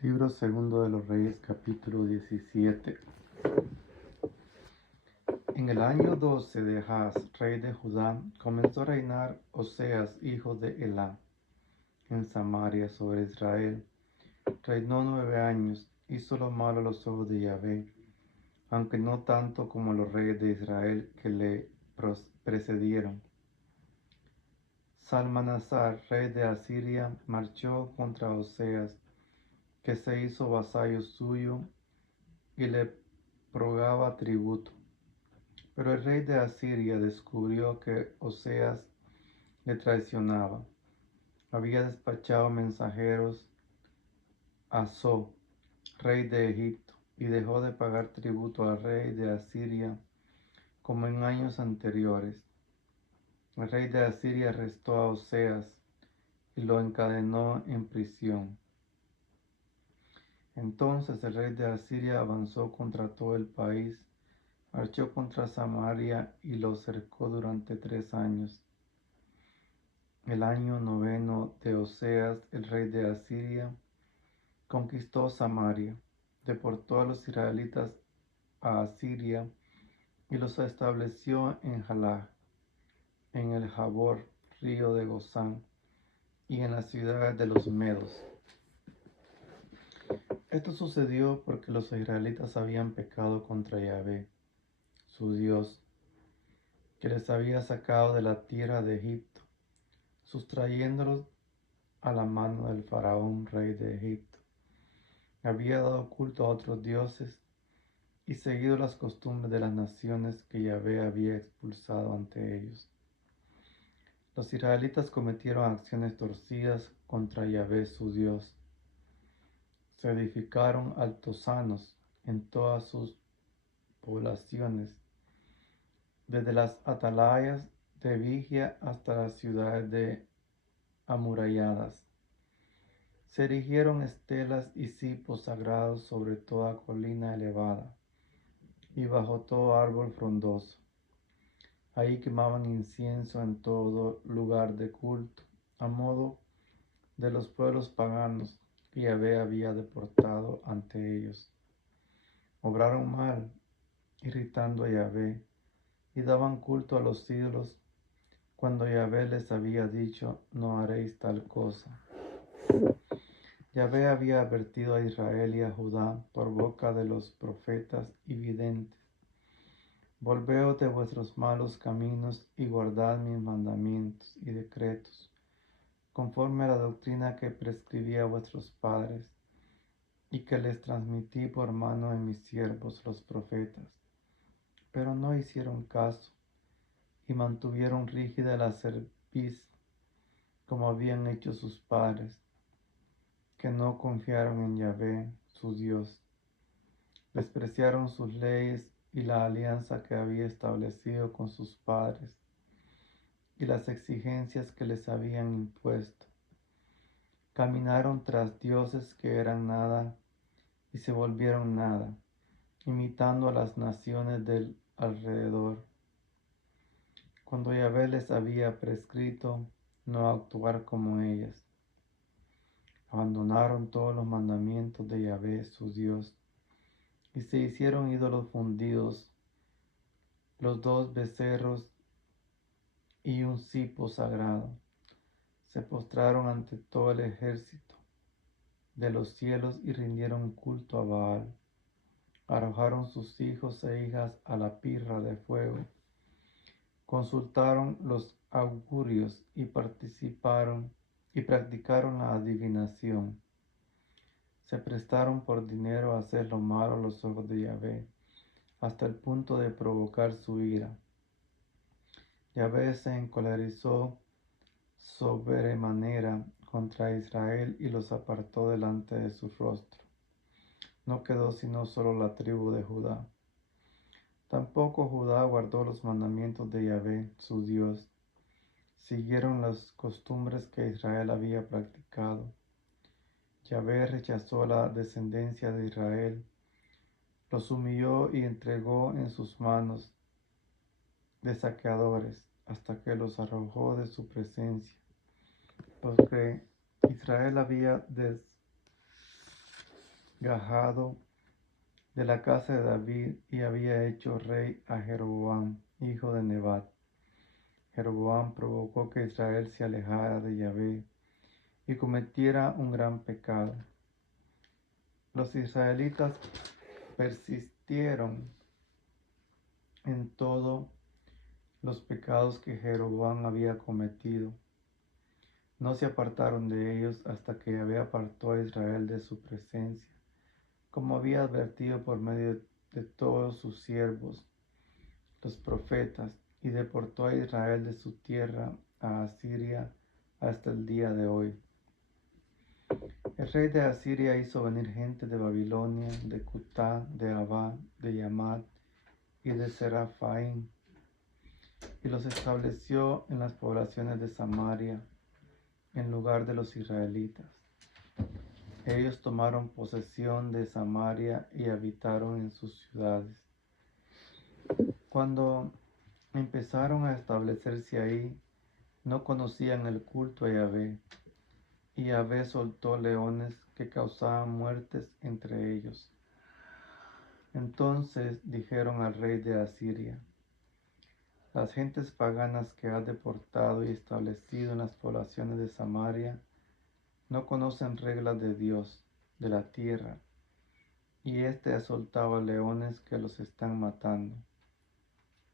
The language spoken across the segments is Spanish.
Libro segundo de los Reyes, capítulo 17. En el año 12 de Ahaz, rey de Judá, comenzó a reinar Oseas, hijo de Elá, en Samaria sobre Israel. Reinó 9 años, hizo lo malo a los ojos de Yahvé, aunque no tanto como los reyes de Israel que le precedieron. Salmanasar, rey de Asiria, marchó contra Oseas, que se hizo vasallo suyo y le pagaba tributo. Pero el rey de Asiria descubrió que Oseas le traicionaba. Había despachado mensajeros a So, rey de Egipto, y dejó de pagar tributo al rey de Asiria como en años anteriores. El rey de Asiria arrestó a Oseas y lo encadenó en prisión. Entonces el rey de Asiria avanzó contra todo el país, marchó contra Samaria y lo cercó durante 3 años. El año 9 de Oseas, el rey de Asiria, conquistó Samaria, deportó a los israelitas a Asiria y los estableció en Jalá, en el Jabor, río de Gozán, y en las ciudades de los medos. Esto sucedió porque los israelitas habían pecado contra Yahvé, su Dios, que les había sacado de la tierra de Egipto, sustrayéndolos a la mano del faraón, rey de Egipto. Había dado culto a otros dioses y seguido las costumbres de las naciones que Yahvé había expulsado ante ellos. Los israelitas cometieron acciones torcidas contra Yahvé, su Dios. Se edificaron altosanos en todas sus poblaciones, desde las atalayas de vigia hasta las ciudades amuralladas. Se erigieron estelas y cipos sagrados sobre toda colina elevada y bajo todo árbol frondoso. Ahí quemaban incienso en todo lugar de culto, a modo de los pueblos paganos que Yahvé había deportado ante ellos. Obraron mal, irritando a Yahvé, y daban culto a los ídolos, cuando Yahvé les había dicho: no haréis tal cosa. Yahvé había advertido a Israel y a Judá por boca de los profetas y videntes: volveos de vuestros malos caminos y guardad mis mandamientos y decretos, conforme a la doctrina que prescribí a vuestros padres y que les transmití por mano de mis siervos los profetas. Pero no hicieron caso y mantuvieron rígida la cerviz, como habían hecho sus padres, que no confiaron en Yahvé, su Dios. Despreciaron sus leyes y la alianza que había establecido con sus padres y las exigencias que les habían impuesto. Caminaron tras dioses que eran nada y se volvieron nada, imitando a las naciones del alrededor, cuando Yahvé les había prescrito no actuar como ellas. Abandonaron todos los mandamientos de Yahvé, su Dios, y se hicieron ídolos fundidos, los 2 becerros y un cipo sagrado. Se postraron ante todo el ejército de los cielos y rindieron culto a Baal. Arrojaron sus hijos e hijas a la pirra de fuego. Consultaron los augurios y practicaron la adivinación. Se prestaron por dinero a hacer lo malo a los ojos de Yahvé, hasta el punto de provocar su ira. Yahvé se encolerizó sobremanera contra Israel y los apartó delante de su rostro. No quedó sino solo la tribu de Judá. Tampoco Judá guardó los mandamientos de Yahvé, su Dios. Siguieron las costumbres que Israel había practicado. Yahvé rechazó a la descendencia de Israel, los humilló y entregó en sus manos de saqueadores, hasta que los arrojó de su presencia, porque Israel había gajado de la casa de David, y había hecho rey a Jeroboam, hijo de Nebat. Jeroboam provocó que Israel se alejara de Yahvé y cometiera un gran pecado. Los israelitas persistieron en todos los pecados que Jeroboam había cometido. No se apartaron de ellos hasta que Yahvé apartó a Israel de su presencia, como había advertido por medio de todos sus siervos, los profetas, y deportó a Israel de su tierra a Asiria hasta el día de hoy. El rey de Asiria hizo venir gente de Babilonia, de Cutá, de Abá, de Yamat y de Serafaim, y los estableció en las poblaciones de Samaria, en lugar de los israelitas. Ellos tomaron posesión de Samaria y habitaron en sus ciudades. Cuando empezaron a establecerse ahí, no conocían el culto a Yahvé, y Yahvé soltó leones que causaban muertes entre ellos. Entonces dijeron al rey de Asiria: las gentes paganas que has deportado y establecido en las poblaciones de Samaria no conocen reglas de Dios de la tierra, y éste ha soltado leones que los están matando,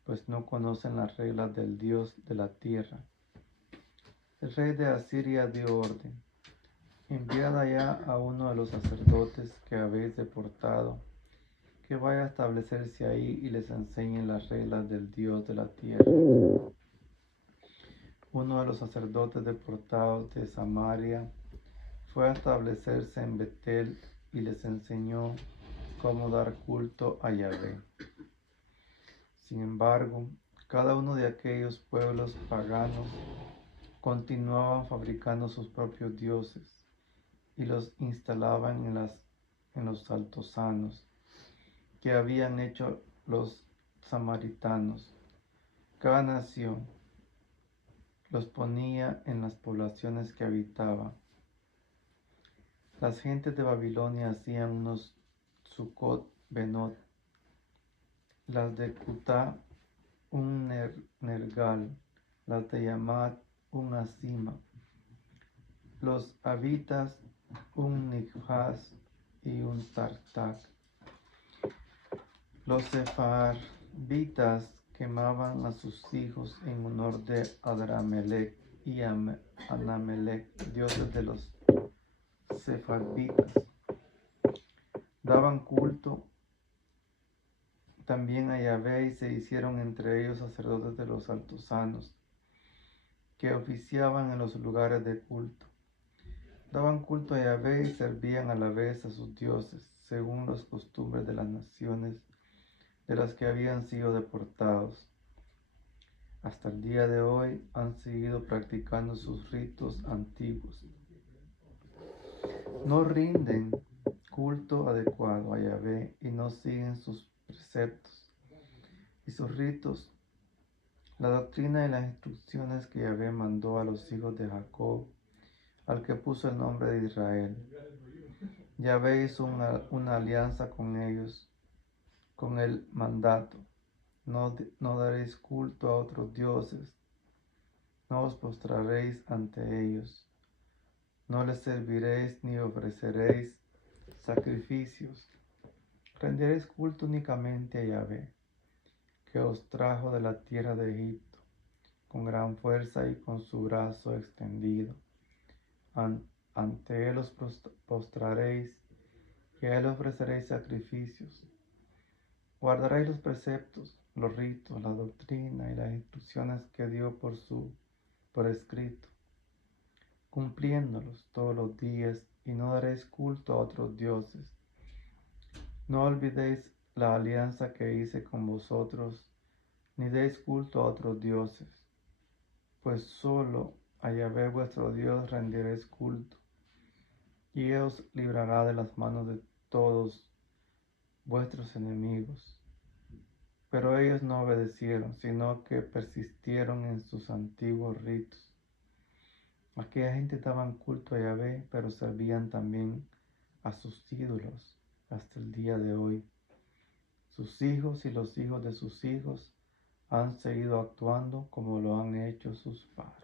pues no conocen las reglas del Dios de la tierra. El rey de Asiria dio orden: enviad allá a uno de los sacerdotes que habéis deportado, que vaya a establecerse ahí y les enseñe las reglas del Dios de la tierra. Uno de los sacerdotes deportados de Samaria fue a establecerse en Betel y les enseñó cómo dar culto a Yahvé. Sin embargo, cada uno de aquellos pueblos paganos continuaban fabricando sus propios dioses y los instalaban en los altosanos que habían hecho los samaritanos. Cada nación los ponía en las poblaciones que habitaba. Las gentes de Babilonia hacían unos Sucot Benot, las de Cutá un Nergal, las de Yamat un Asima, los habitas un Nifjas y un Tartak. Los sefarvitas quemaban a sus hijos en honor de Adramelech y Anamelech, dioses de los sefarvitas. Daban culto también a Yahvé y se hicieron entre ellos sacerdotes de los altosanos, que oficiaban en los lugares de culto. Daban culto a Yahvé y servían a la vez a sus dioses, según las costumbres de las naciones de las que habían sido deportados. Hasta el día de hoy han seguido practicando sus ritos antiguos. No rinden culto adecuado a Yahvé y no siguen sus preceptos y sus ritos, la doctrina y las instrucciones que Yahvé mandó a los hijos de Jacob, al que puso el nombre de Israel. Yahvé hizo una alianza con ellos, con el mandato: no daréis culto a otros dioses, no os postraréis ante ellos, no les serviréis ni ofreceréis sacrificios. Rendiréis culto únicamente a Yahvé, que os trajo de la tierra de Egipto, con gran fuerza y con su brazo extendido. Ante él os postraréis y a él ofreceréis sacrificios. Guardaréis los preceptos, los ritos, la doctrina y las instrucciones que dio por escrito, cumpliéndolos todos los días, y no daréis culto a otros dioses. No olvidéis la alianza que hice con vosotros, ni deis culto a otros dioses, pues solo a Yahvé vuestro Dios rendiréis culto, y él os librará de las manos de todos vuestros enemigos. Pero ellos no obedecieron, sino que persistieron en sus antiguos ritos. Aquella gente daban culto a Yahvé, pero servían también a sus ídolos, hasta el día de hoy. Sus hijos y los hijos de sus hijos han seguido actuando como lo han hecho sus padres.